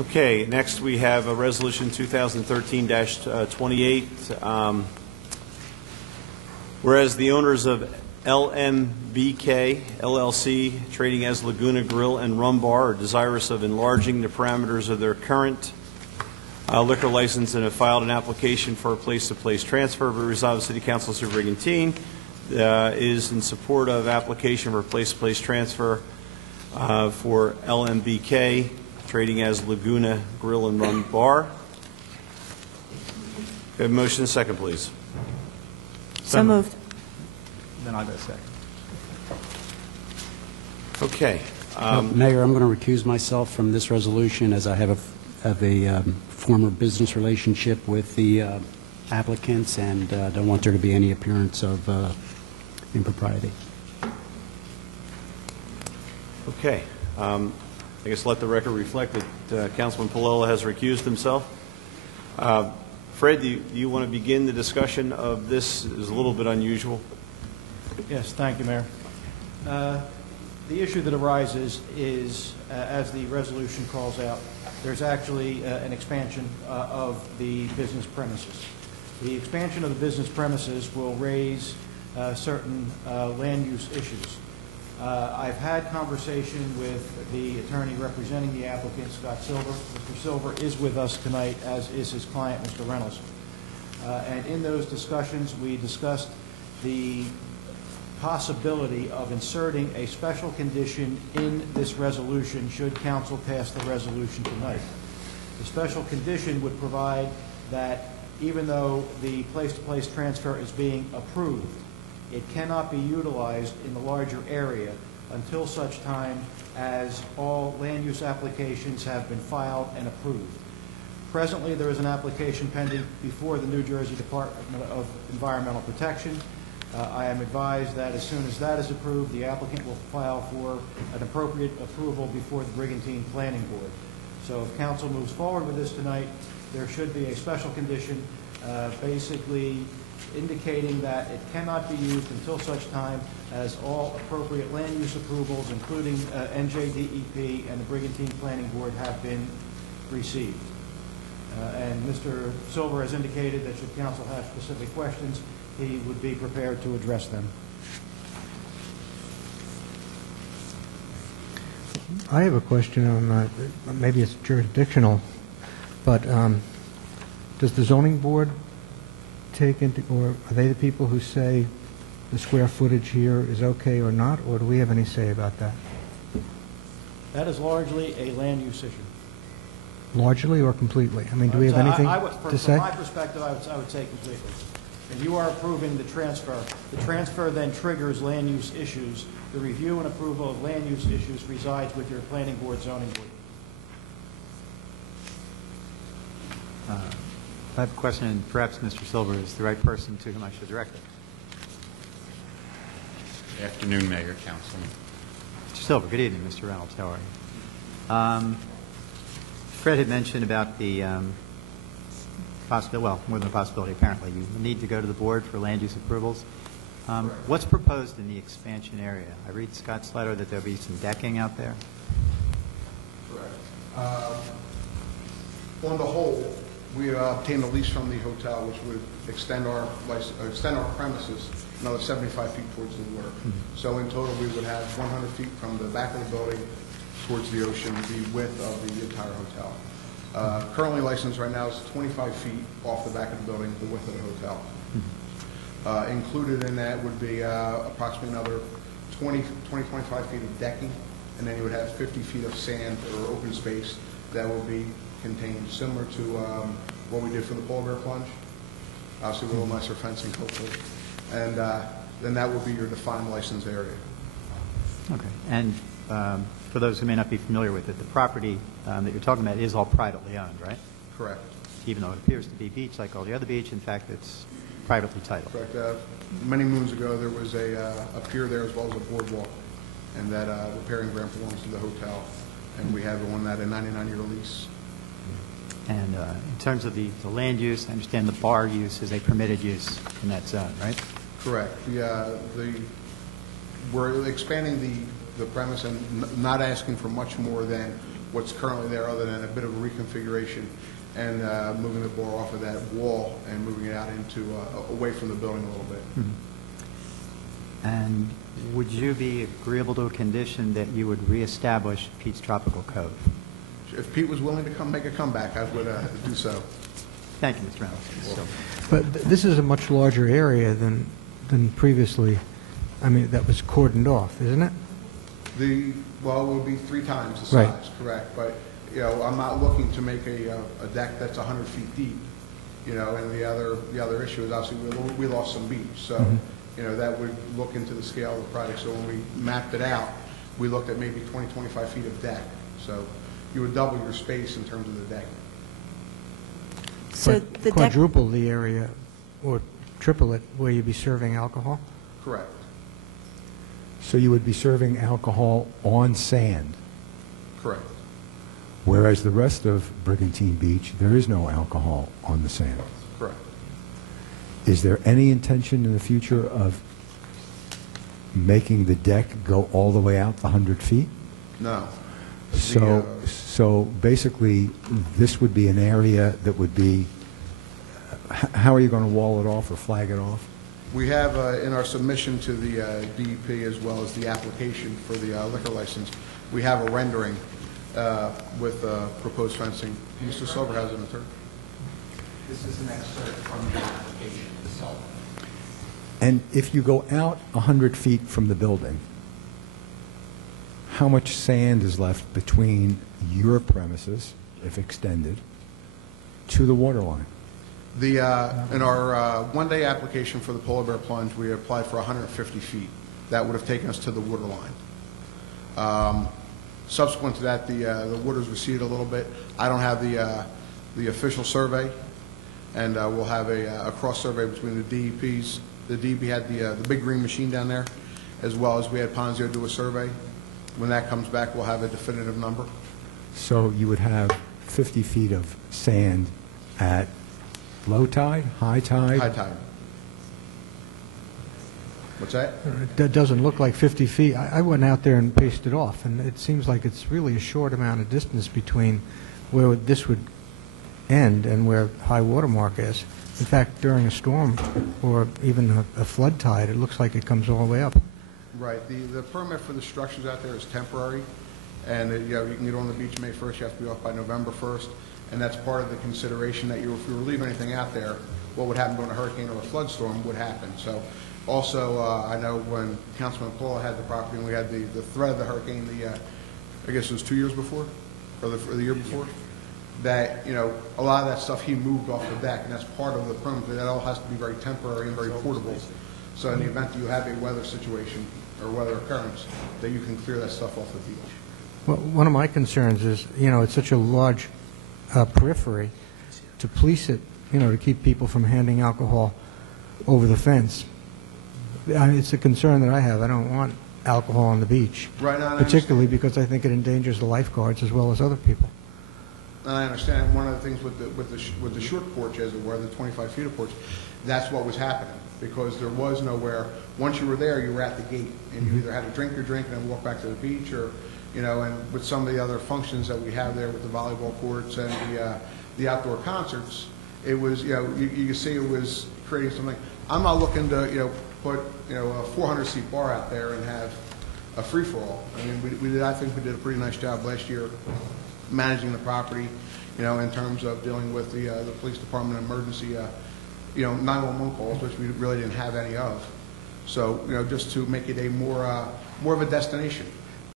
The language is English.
Okay, next we have a resolution 2013-28. Whereas the owners of LMBK LLC, trading as Laguna Grill and Rum Bar, are desirous of enlarging the parameters of their current liquor license and have filed an application for a place-to-place transfer. But resolved, the City Council of Brigantine is in support of application for a place-to-place transfer for LMBK, trading as Laguna Grill and Rum Bar. We have a motion, second, please. So moved. Then I'll go second. Okay. Mayor, I'm going to recuse myself from this resolution as I have a former business relationship with the applicants and don't want there to be any appearance of impropriety. Okay. I guess let the record reflect that Councilman Pallola has recused himself. Fred, do you want to begin the discussion of this? It is a little bit unusual. Yes, thank you, Mayor. The issue that arises is, as the resolution calls out, there's actually an expansion of the business premises. The expansion of the business premises will raise certain land use issues. I've had conversation with the attorney representing the applicant, Scott Silver. Mr. Silver is with us tonight, as is his client, Mr. Reynolds. And in those discussions, we discussed the possibility of inserting a special condition in this resolution should council pass the resolution tonight. The special condition would provide that even though the place-to-place transfer is being approved, it cannot be utilized in the larger area until such time as all land use applications have been filed and approved. Presently, there is an application pending before the New Jersey Department of Environmental Protection. I am advised that as soon as that is approved, the applicant will file for an appropriate approval before the Brigantine Planning Board. So if council moves forward with this tonight, there should be a special condition basically indicating that it cannot be used until such time as all appropriate land use approvals, including NJDEP and the Brigantine Planning Board, have been received. And Mr. Silver has indicated that should council have specific questions, he would be prepared to address them. I have a question on, maybe it's jurisdictional, but does the zoning board take into, or are they the people who say the square footage here is okay or not, or do we have any say about that? That is largely a land use issue. Largely or completely? I mean, do we have anything to say? From my perspective, I would say completely. And you are approving the transfer. The transfer then triggers land use issues. The review and approval of land use issues resides with your planning board, zoning board. I have a question, and perhaps Mr. Silver is the right person to whom I should direct it. Good afternoon, Mayor, Councilman. Mr. Silver, good evening. Mr. Reynolds, how are you? Fred had mentioned about the possibility, well, more than a possibility, apparently. You need to go to the board for land use approvals. What's proposed in the expansion area? I read Scott's letter that there'll be some decking out there. Correct. On the whole, we obtained a lease from the hotel, which would extend our premises another 75 feet towards the water. Mm-hmm. So in total, we would have 100 feet from the back of the building towards the ocean, the width of the entire hotel. Currently licensed right now is 25 feet off the back of the building, the width of the hotel. Mm-hmm. Included in that would be approximately another 25 feet of decking, and then you would have 50 feet of sand or open space that will be contained, similar to what we did for the polar bear plunge. Obviously, a little nicer fencing, hopefully. And then that will be your defined license area. Okay. And for those who may not be familiar with it, the property that you're talking about is all privately owned, right? Correct. Even though it appears to be beach like all the other beach, in fact, it's privately titled. Correct. Many moons ago, there was a pier there as well as a boardwalk, and that repairing grant belongs to the hotel, and we have on that a 99-year lease. And in terms of the land use, I understand the bar use is a permitted use in that zone, right? Correct. We're expanding the premise and not asking for much more than what's currently there other than a bit of a reconfiguration and moving the bar off of that wall and moving it out into, away from the building a little bit. And would you be agreeable to a condition that you would reestablish Pete's Tropical Cove? If Pete was willing to come make a comeback, I would do so. Thank you, Mr. Reynolds. But this is a much larger area than previously, I mean, that was cordoned off, isn't it? Well, it would be 3 times the size, Right. correct, but, you know, I'm not looking to make a deck that's 100 feet deep, you know, and the other issue is obviously we lost some beach, so, you know, that would look into the scale of the project. So when we mapped it out, we looked at maybe 20, 25 feet of deck, so you would double your space in terms of the deck. So But the deck, quadruple the area, or triple it, where you'd be serving alcohol? Correct. So you would be serving alcohol on sand, Correct. whereas the rest of Brigantine Beach, there is no alcohol on the sand. Correct. Is there any intention in the future of making the deck go all the way out the 100 feet? No. So basically, this would be an area that would be, how are you going to wall it off or flag it off? We have in our submission to the DEP as well as the application for the liquor license, we have a rendering with proposed fencing. Mr. Silver has an attorney. This is an excerpt from the application itself. And if you go out 100 feet from the building, how much sand is left between your premises, if extended, to the water line? In our one-day application for the Polar Bear Plunge, we applied for 150 feet. That would have taken us to the water line. Subsequent to that, the water's receded a little bit. I don't have the official survey, and we'll have a cross-survey between the DEPs. The DEP had the big green machine down there, as well as we had Ponzio do a survey. When that comes back, we'll have a definitive number. So you would have 50 feet of sand at low tide, high tide? High tide. What's that? That doesn't look like 50 feet. I went out there and paced it off, and it seems like it's really a short amount of distance between where this would end and where high water mark is. In fact, during a storm or even a flood tide, it looks like it comes all the way up. Right. The permit for the structures out there is temporary, and you know, you can get on the beach May 1st. You have to be off by November 1st, and that's part of the consideration that if you were leaving anything out there, what would happen during a hurricane or a flood storm would happen. So, also, I know when Councilman Paula had the property and we had the threat of the hurricane, I guess it was 2 years before, or the year before, that, you know, a lot of that stuff he moved off the deck, and that's part of the permit. That all has to be very temporary and very portable. So in the event that you have a weather situation or weather occurrence, that you can clear that stuff off the beach. Well, one of my concerns is, you know, it's such a large periphery to police it, you know, to keep people from handing alcohol over the fence. It's a concern that I have. I don't want alcohol on the beach, Right, I particularly because I think it endangers the lifeguards as well as other people. And I understand one of the things with the short porch, as it were, the 25 feet of porch, that's what was happening, because there was nowhere. Once you were there, you were at the gate, and you either had to drink your drink and then walk back to the beach, or, you know, and with some of the other functions that we have there with the volleyball courts and the outdoor concerts, it was, you know, you can see it was creating something. I'm not looking to, you know, put, you know, a 400-seat bar out there and have a free-for-all. I mean, I think we did a pretty nice job last year managing the property, you know, in terms of dealing with the police department emergency, you know, 911 calls, which we really didn't have any of. So, you know, just to make it a more of a destination.